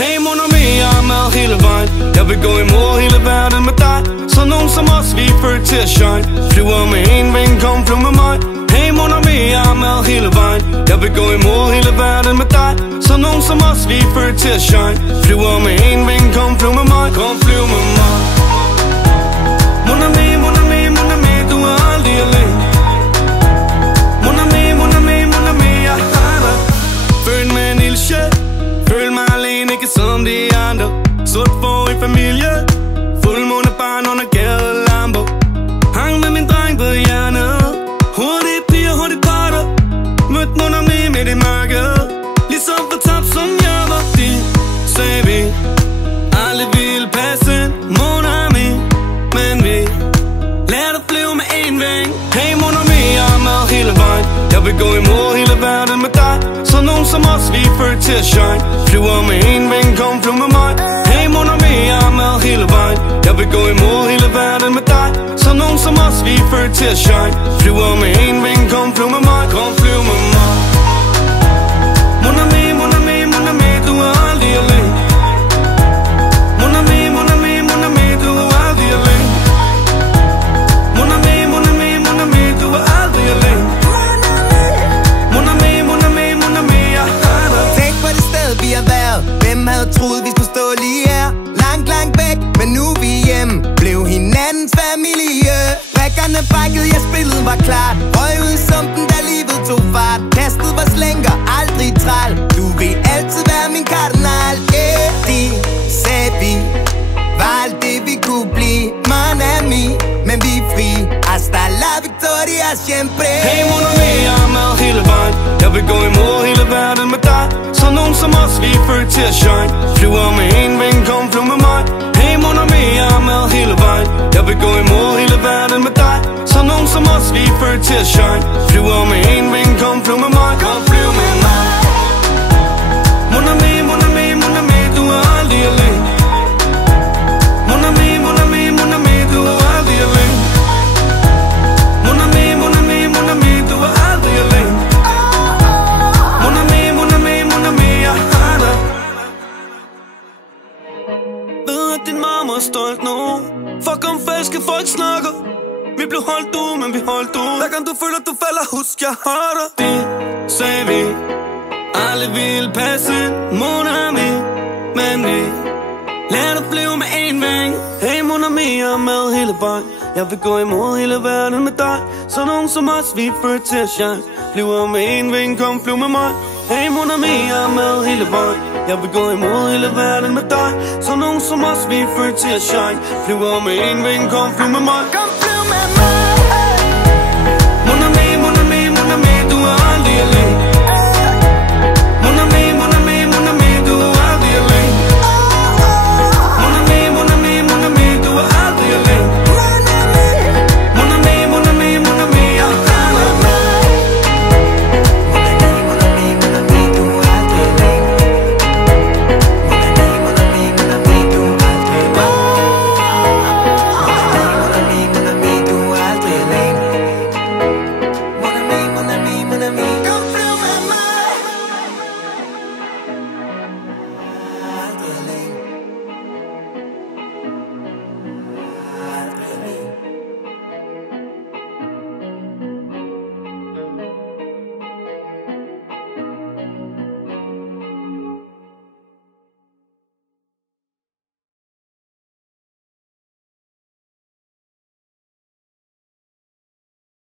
Hey mon ami, jeg er med hele vejen. Jeg vil gå imod hele verden med dig. Så nogen som os, vi er født til at shine. Flyver med en ving, kom flyv med mig. Hey mon ami, jeg er med hele vejen. Jeg vil gå imod hele verden med dig. Så nogen som os, vi er født til at shine. Flyver med en ving, kom flyv med mig. Kom flyv med mig. Mon ami, mon ami, mon ami, du er aldrig alene. Mon ami, mon ami, mon ami, jeg har dig. Født med en ildsjæl. Føl mig alene, ikke som de andre. Sort for i familie. Fuldmåne barn under gadelamper. Hang med min dreng på hjernet. Hurtige piger, hurtige parter. Mødt mon ami midt i mørket. Ligesom fortabt som jeg var din. Sagde vi aldrig ville passe mon ami. Men vi lærte at flyve med en ving. Hey mon ami, jeg er med hele vejen. Jeg vil gå imod hele verden med dig. Så nogen som os, vi er født til at shine. Flyver med en ving, kom flyv med mig. Hey mon ami, jeg er med hele vejen. Jeg vil gå imod hele verden med dig. Så nogen som os, vi er født til at shine. Flyver med en ving, kom flyv med mig. Kom flyv med mig. Mon ami, mon ami, mon ami, du er aldrig alene. Mon ami, mon ami, mon ami, du er aldrig alene. Mon ami, mon ami, mon ami, du er aldrig alene. Mon ami, mon ami, mon ami, jeg har dig. Tænk på det sted vi har været. Hvem havde troet vi skulle stå lige her? Langt, langt væk, men nu er vi hjemme. Blev hinandens familie. Brækkerne bakkede, jeg spillet var klart. Røg ud i sumpen, da livet tog fart. Kastet var slænker, aldrig træl. Du vil altid være min kardinal. De sagde vi var alt det vi kunne blive. Mon ami, men vi er fri. Hasta la victoria siempre. Hey mon ami, jeg er med hele vejen. Jeg vil gå imod hele verden med dig. Så nogen som os, vi er født til at shine. Flyver med en ving, kom flyv med mig. Hey mon ami, jeg er med hele vejen. Jeg vil gå imod hele verden med dig. Så nogen som os, vi er født til at shine. Flyver med en ving, kom flyv med mig. Kom flyv med mig. Mon ami, mon ami, mon ami, du er aldrig alene. Mon ami, mon ami, mon ami, du er aldrig alene. Mon ami, mon ami, mon ami, du er aldrig alene. Mon ami, mon ami, mon ami, jeg har dig. Ved at din mamma er stolt nu. Fuck om falske folk snakker. Vi blev holdt ud, men vi holdt ud. Hver gang du føler du falder, husk jeg har dig. Det sagde vi aldrig ville passe mon ami. Men vi lærte at flyve med en ving. Hey mon ami, jeg er med hele vejen. Jeg vil gå imod hele verden med dig. Så nogen som os, vi er født til at shine. Flyver med en ving, kom flyv med mig. Hey mon ami, jeg er med hele vejen. Jeg vil gå imod hele verden med dig. Så nogen som os, vi er født til at shine. Flyver med en ving, kom flyv med mig.